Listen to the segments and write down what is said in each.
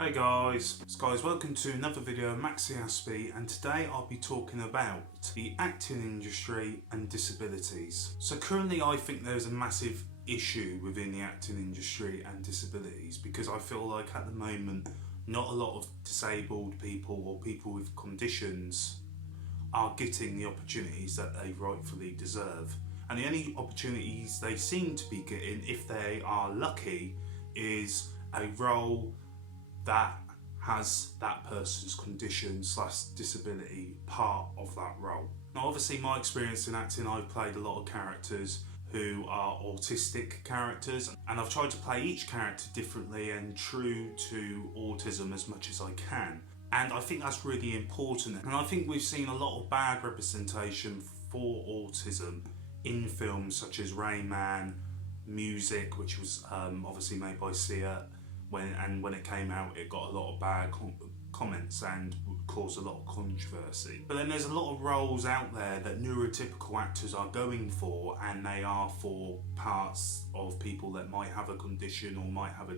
Hey guys, welcome to another video of MaxiAspie, and today I'll be talking about the acting industry and disabilities. So currently I think there's a massive issue within the acting industry and disabilities because I feel like at the moment not a lot of disabled people or people with conditions are getting the opportunities that they rightfully deserve. And the only opportunities they seem to be getting, if they are lucky, is a role that has that person's condition / disability part of that role. Now obviously my experience in acting, I've played a lot of characters who are autistic characters, and I've tried to play each character differently and true to autism as much as I can. And I think that's really important, and I think we've seen a lot of bad representation for autism in films such as Rain Man, Music, which was obviously made by Sia, when it came out it got a lot of bad comments and caused a lot of controversy. But then there's a lot of roles out there that neurotypical actors are going for, and they are for parts of people that might have a condition or might have a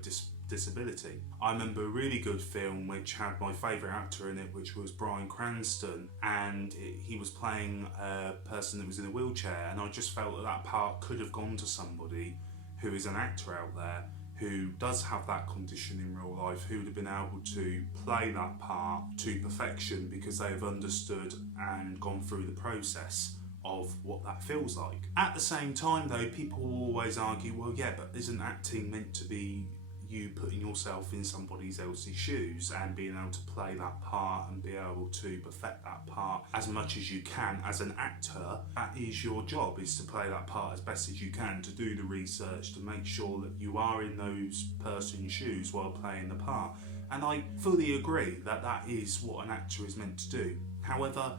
disability. I remember a really good film which had my favourite actor in it, which was Bryan Cranston, and he was playing a person that was in a wheelchair, and I just felt that part could have gone to somebody who is an actor out there who does have that condition in real life, who would have been able to play that part to perfection because they've understood and gone through the process of what that feels like. At the same time though, people will always argue, well yeah, but isn't acting meant to be you putting yourself in somebody else's shoes and being able to play that part and be able to perfect that part as much as you can as an actor? That is your job, is to play that part as best as you can, to do the research, to make sure that you are in those person's shoes while playing the part. And I fully agree that that is what an actor is meant to do. However,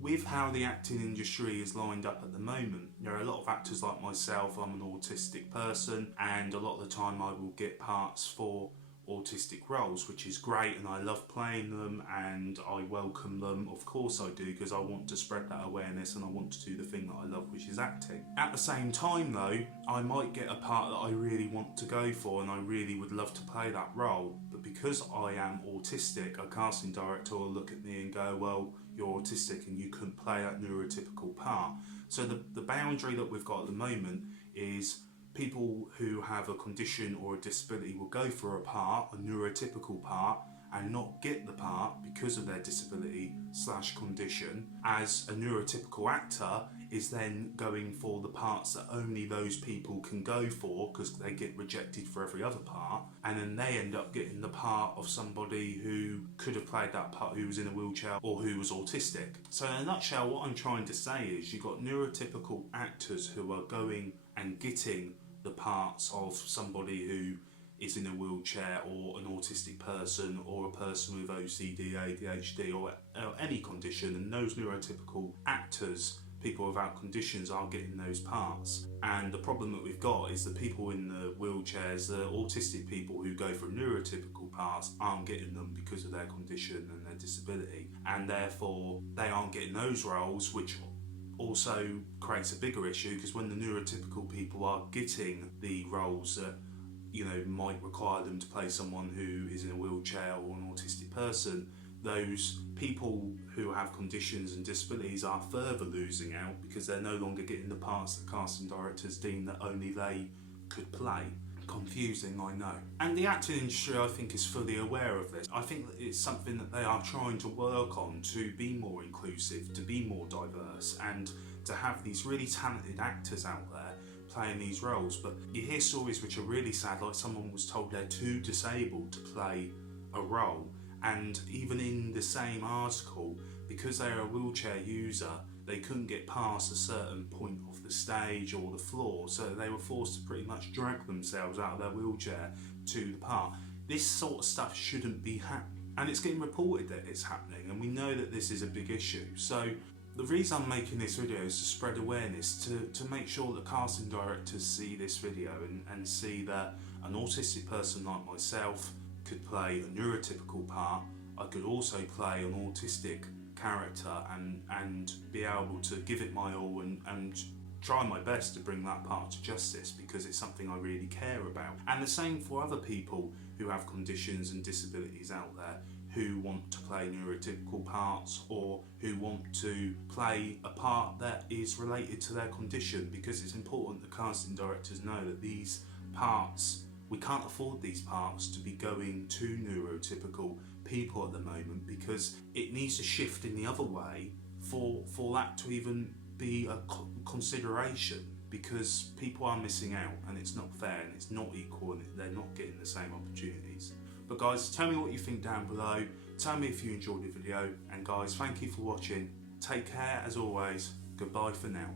with how the acting industry is lined up at the moment, there are a lot of actors like myself. I'm an autistic person, and a lot of the time I will get parts for autistic roles, which is great, and I love playing them and I welcome them. Of course I do, because I want to spread that awareness and I want to do the thing that I love, which is acting. At the same time though, I might get a part that I really want to go for and I really would love to play that role, but because I am autistic, a casting director will look at me and go, well, you're autistic and you couldn't play that neurotypical part. So the boundary that we've got at the moment is people who have a condition or a disability will go for a part, a neurotypical part, and not get the part because of their disability / condition, as a neurotypical actor is then going for the parts that only those people can go for because they get rejected for every other part, and then they end up getting the part of somebody who could have played that part who was in a wheelchair or who was autistic. So in a nutshell, what I'm trying to say is you've got neurotypical actors who are going and getting the parts of somebody who is in a wheelchair, or an autistic person, or a person with OCD, ADHD, or any condition, and those neurotypical actors, people without conditions, are getting those parts. And the problem that we've got is the people in the wheelchairs, the autistic people who go for neurotypical parts, aren't getting them because of their condition and their disability, and therefore they aren't getting those roles, which also creates a bigger issue, because when the neurotypical people are getting the roles that might require them to play someone who is in a wheelchair or an autistic person, those people who have conditions and disabilities are further losing out because they're no longer getting the parts that casting directors deem that only they could play. Confusing, I know. And the acting industry, I think, is fully aware of this. I think that it's something that they are trying to work on, to be more inclusive, to be more diverse, and to have these really talented actors out there playing these roles. But you hear stories which are really sad, like someone was told they're too disabled to play a role, and even in the same article, because they're a wheelchair user, they couldn't get past a certain point of the stage or the floor, so they were forced to pretty much drag themselves out of their wheelchair to the part. This sort of stuff shouldn't be happening, and it's getting reported that it's happening, and we know that this is a big issue. So the reason I'm making this video is to spread awareness, to make sure that casting directors see this video and see that an autistic person like myself could play a neurotypical part. I could also play an autistic character and be able to give it my all and try my best to bring that part to justice, because it's something I really care about. And the same for other people who have conditions and disabilities out there who want to play neurotypical parts or who want to play a part that is related to their condition, because it's important that casting directors know that these parts, we can't afford these parts to be going to neurotypical people at the moment, because it needs to shift in the other way for that to even be a consideration, because people are missing out and it's not fair and it's not equal and they're not getting the same opportunities. But guys, tell me what you think down below, tell me if you enjoyed the video, and guys, thank you for watching. Take care as always, goodbye for now.